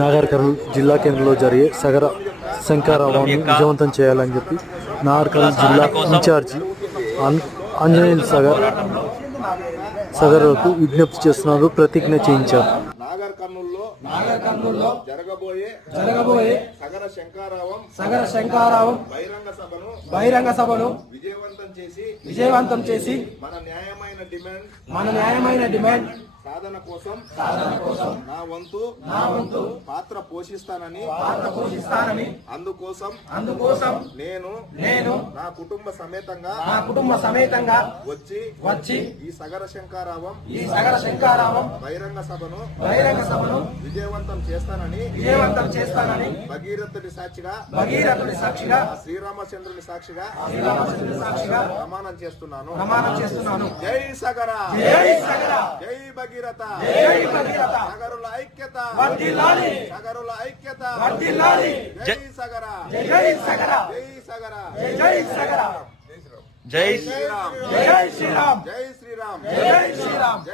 నాగర్ కర్నూలు జిల్లా కేంద్రంలో జరిగే సగర శంకరావాన్ని విజయవంతం చేయాలని చెప్పి నాగర్ కర్నూలు జిల్లా ఇన్ఛార్జి ఆంజనేయులు సగర్కు విజ్ఞప్తి చేస్తున్నారు, ప్రతిజ్ఞ చేయించారు. నాగర్ కర్నూలులో జరగబోయే సగర శంకరావం బహిరంగ సభను విజయవంతం చేసి మన న్యాయమైన డిమాండ్ సాధన కోసం నా వంతు పాత్ర పోషిస్తానని అందుకోసం నేను నా కుటుంబ సమేతంగా వచ్చి ఈ సగర శంకరావం బహిరంగ సభను విజయవంతం చేస్తానని భగీరథుడి సాక్షిగా శ్రీరామచంద్రుని సాక్షిగా ప్రమాణం చేస్తున్నాను. జై సగర, జై భగీరథ, సగరుల ఐక్యత, జై సగర, జై సగర, జై శ్రీరామ్, జై శ్రీరామ్.